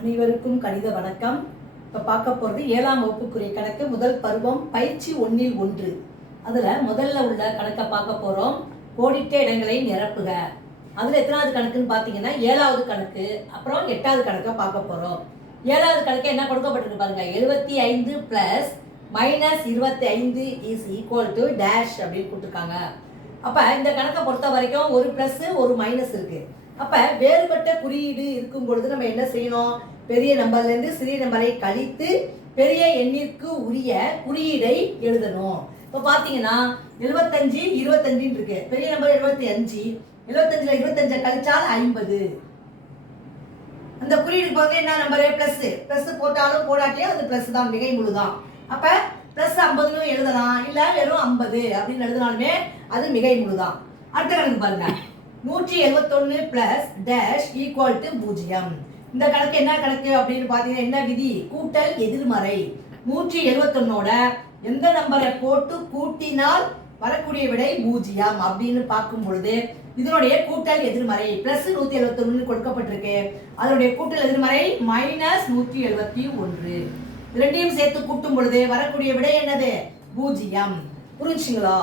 அனைவருக்கும் கணித வணக்கம். இப்போ பார்க்க போகிறது 7ஆம் வகுப்புக்குரிய கணக்கு முதல் பருவம் பயிற்சி 1ல் 1. அதில் முதல்ல உள்ள கணக்கை பார்க்க போகிறோம். கோடிட்ட இடங்களை நிரப்புக. அதில் எத்தனாவது கணக்குன்னு பார்த்தீங்கன்னா 7வது கணக்கு, அப்புறம் 8வது கணக்கை பார்க்க போகிறோம். 7வது கணக்கு என்ன கொடுக்கப்பட்டிருக்கு பாருங்க. 75 + -25 = டேஷ் அப்படின்னு கொடுத்துருக்காங்க. அப்போ இந்த கணக்கை பொறுத்த வரைக்கும் ஒரு ப்ளஸ் ஒரு மைனஸ் இருக்கு. அப்ப வேறுபட்ட குறியீடு இருக்கும் பொழுது நம்ம என்ன செய்யணும்? பெரிய நம்பர்லேருந்து சிறிய நம்பரை கழித்து பெரிய எண்ணிற்கு உரிய குறியீடை எழுதணும். இப்போ பார்த்தீங்கன்னா 75 25 இருக்கு. பெரிய நம்பர் 75, 75ல 25 கழிச்சால் 50. அந்த குறியீடுக்கு போது என்ன நம்பரு? பிளஸ். பிளஸ் போட்டாலும் போடாட்டியும் அது பிளஸ் தான், மிகை முழு தான். அப்ப பிளஸ் 50ன்னு எழுதலாம், இல்ல வெறும் 50 அப்படின்னு எழுதினாலுமே அது மிகை முழு தான். அடுத்த கணக்கு பாருங்க. 171 + டேஷ் = 0. இந்த கணக்கு என்ன கணக்கு அப்படின்னு பார்த்தீங்கன்னா என்ன விதி? கூட்டல் எதிர்மறை. 171ஓட எந்த நம்பரை போட்டு கூட்டினால் வரக்கூடிய விடை 0 அப்படின்னு பார்க்கும் பொழுது இதனுடைய கூட்டல் எதிர்மறை +171 கொடுக்கப்பட்டிருக்கு. அதனுடைய கூட்டல் எதிர்மறை -171. ரெண்டையும் சேர்த்து கூட்டும் பொழுது வரக்கூடிய விடை என்னது? 0. புரிஞ்சுங்களா?